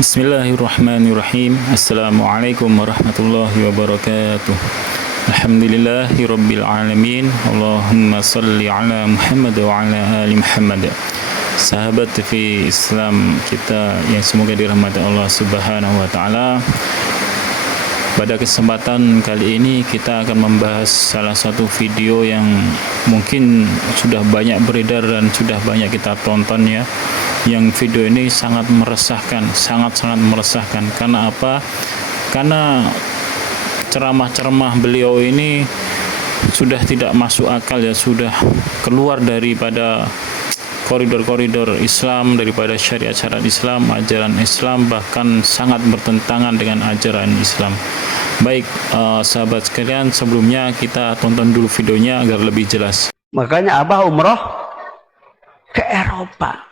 Bismillahirrahmanirrahim. Assalamualaikum warahmatullahi wabarakatuh. Alhamdulillahi rabbil alamin. Allahumma salli ala Muhammad wa ala ali Muhammad. Sahabat TV Islam kita yang semoga dirahmati Allah Subhanahu wa taala. Pada kesempatan kali ini kita akan membahas salah satu video yang mungkin sudah banyak beredar dan sudah banyak kita tonton ya. Yang video ini sangat meresahkan, sangat-sangat meresahkan. Karena apa? Karena ceramah-ceramah beliau ini sudah tidak masuk akal ya, sudah keluar daripada koridor-koridor Islam, daripada syariat-syariat Islam, ajaran Islam, bahkan sangat bertentangan dengan ajaran Islam. Baik, sahabat sekalian, sebelumnya kita tonton dulu videonya agar lebih jelas. Makanya Abah umroh ke Eropa.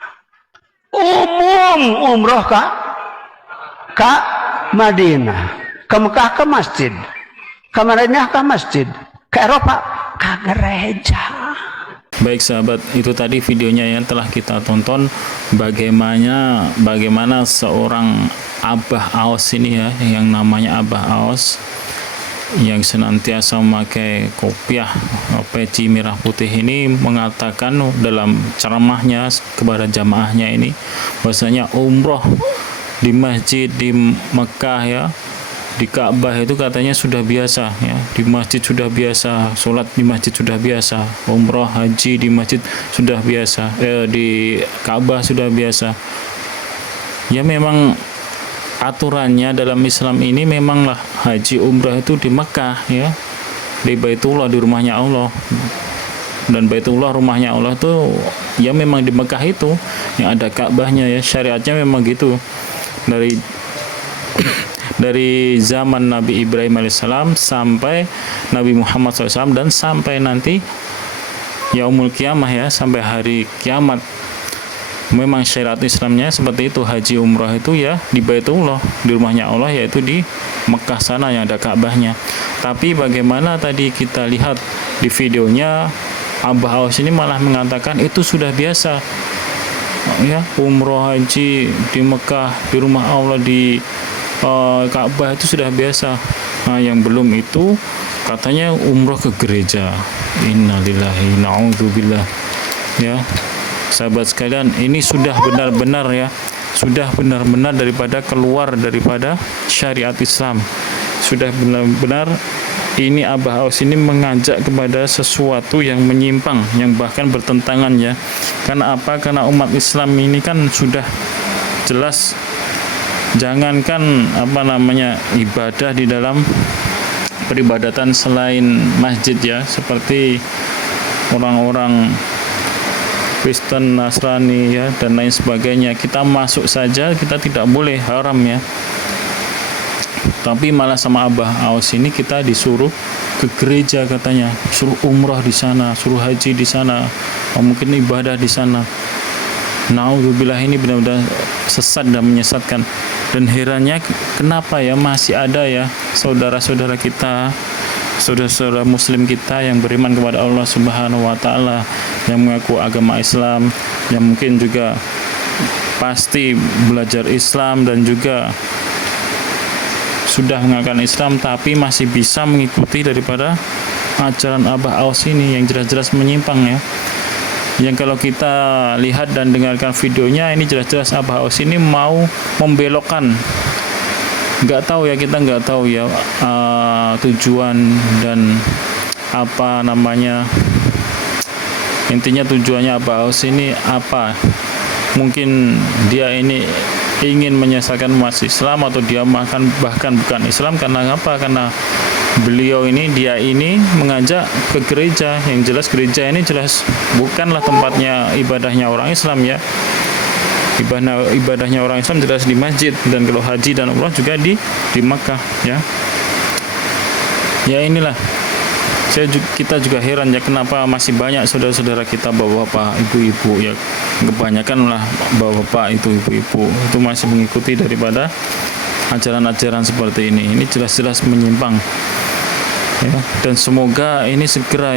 Umroh ke Madinah, ke Mekah ke masjid, ke Madinah ke masjid, ke Eropa ke gereja. Baik sahabat, itu tadi videonya yang telah kita tonton bagaimana seorang Abah Aos ini ya, yang namanya Abah Aos, yang senantiasa memakai kopiah peci merah putih ini, mengatakan dalam ceramahnya kepada jamaahnya ini bahwasanya umroh di masjid di Mekah ya, di Ka'bah itu katanya sudah biasa ya, di masjid sudah biasa, sholat di masjid sudah biasa, umroh haji di masjid sudah biasa, di Ka'bah sudah biasa. Ya memang aturannya dalam Islam ini memanglah haji umrah itu di Mekah ya, di Baitullah, di rumahnya Allah. Dan Baitullah rumahnya Allah itu ya memang di Mekah itu yang ada Ka'bahnya ya, syariatnya memang gitu. Dari zaman Nabi Ibrahim alaihissalam sampai Nabi Muhammad SAW dan sampai nanti yaumul kiamah ya, sampai hari kiamat. Memang syariat Islamnya seperti itu, haji umrah itu ya di Baitullah, di rumahnya Allah, yaitu di Mekah sana yang ada Ka'bahnya. Tapi bagaimana tadi kita lihat di videonya, Abah Aos ini malah mengatakan itu sudah biasa ya, umrah haji di Mekah, di rumah Allah, di Ka'bah itu sudah biasa. Nah, yang belum itu katanya umrah ke gereja. Innalillahi na'udzubillah ya. Sahabat sekalian, ini sudah benar-benar ya, sudah benar-benar keluar daripada syariat Islam. Sudah benar-benar ini Abah Aos ini mengajak kepada sesuatu yang menyimpang, yang bahkan bertentangan ya. Karena apa? Karena umat Islam ini kan sudah jelas, jangankan ibadah di dalam peribadatan selain masjid ya, seperti orang-orang Kristen, Nasrani ya, dan lain sebagainya, kita masuk saja kita tidak boleh, haram ya. Tapi malah sama Abah Aos ini kita disuruh ke gereja, katanya suruh umrah di sana, suruh haji di sana, mungkin ibadah di sana. Naudzubillah, ini benar-benar sesat dan menyesatkan. Dan herannya kenapa ya masih ada ya saudara-saudara kita, saudara-saudara muslim kita yang beriman kepada Allah Subhanahu wa taala, yang mengaku agama Islam, yang mungkin juga pasti belajar Islam dan juga sudah mengaku Islam, tapi masih bisa mengikuti daripada ajaran Abah Aos ini yang jelas-jelas menyimpang ya. Yang kalau kita lihat dan dengarkan videonya, ini jelas-jelas Abah Aos ini mau membelokkan. Nggak tahu ya, kita nggak tahu ya tujuan dan intinya tujuannya Abah Aos ini apa. Mungkin dia ini ingin menyesatkan umat Islam, atau dia bahkan bukan Islam. Karena apa? Karena beliau ini, dia ini mengajak ke gereja, yang jelas gereja ini jelas bukanlah tempatnya ibadahnya orang Islam ya. Ibadahnya orang Islam jelas di masjid, dan kalau haji dan umrah juga di Makkah ya. Ya inilah, kita juga heran ya, kenapa masih banyak saudara-saudara kita, bapak-bapak, ibu-ibu ya, kebanyakan lah bapak-bapak itu, ibu-ibu itu masih mengikuti daripada ajaran-ajaran seperti ini. Ini jelas-jelas menyimpang ya. Dan semoga ini segera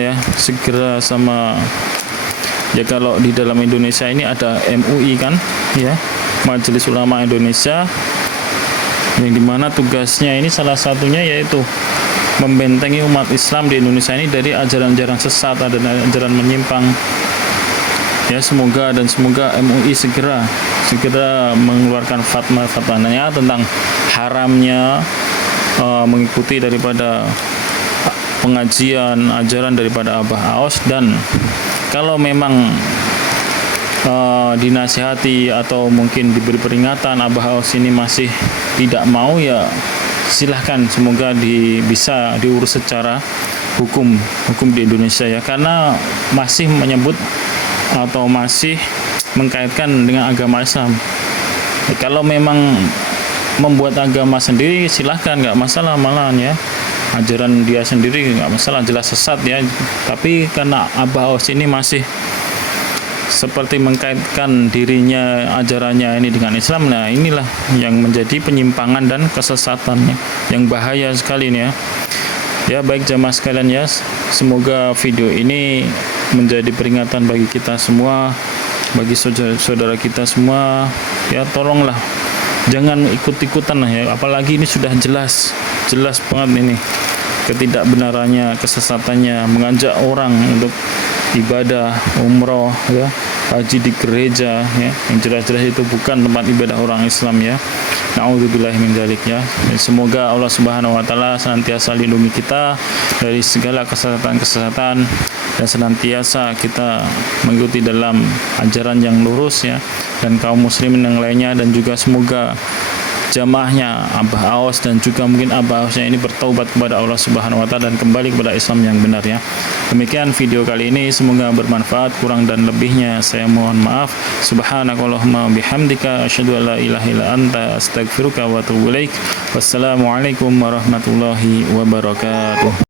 sama ya, kalau di dalam Indonesia ini ada MUI kan ya, Majelis Ulama Indonesia. yang dimana tugasnya ini salah satunya yaitu membentengi umat Islam di Indonesia ini dari ajaran-ajaran sesat dan ajaran menyimpang. Ya, semoga MUI segera mengeluarkan fatwanya tentang haramnya mengikuti daripada pengajian ajaran daripada Abah Aos, dan kalau memang dinasihati atau mungkin diberi peringatan Abah Aos ini masih tidak mau, ya silahkan, semoga bisa diurus secara hukum di Indonesia ya, karena masih menyebut atau masih mengkaitkan dengan agama Islam. Kalau memang membuat agama sendiri silahkan, nggak masalah, malahan ya, ajaran dia sendiri nggak masalah, jelas sesat ya, tapi karena Abah Aos ini masih seperti mengkaitkan dirinya, ajarannya ini dengan Islam, nah inilah yang menjadi penyimpangan dan kesesatannya yang bahaya sekali nih ya. Ya, baik jamaah sekalian ya, semoga video ini menjadi peringatan bagi kita semua, bagi saudara kita semua ya, tolonglah jangan ikut-ikutan lah ya, apalagi ini sudah jelas banget ini ketidakbenarannya, kesesatannya, mengajak orang untuk ibadah umroh ya, haji di gereja ya, yang jelas-jelas itu bukan tempat ibadah orang Islam ya. Na'udzubillahi min dzalik ya. Dan semoga Allah Subhanahu wa taala senantiasa lindungi kita dari segala kesesatan-kesesatan dan senantiasa kita mengikuti dalam ajaran yang lurus ya, dan kaum muslimin yang lainnya, dan juga semoga jamaahnya Abah Aos dan juga mungkin Abah Aosnya ini bertaubat kepada Allah Subhanahu wa taala dan kembali kepada Islam yang benar ya. Demikian video kali ini, semoga bermanfaat, kurang dan lebihnya saya mohon maaf. Subhanakallahumma bihamdika asyhadu an la ilaha illa anta astaghfiruka wa atubu ilaik. Wassalamualaikum warahmatullahi wabarakatuh.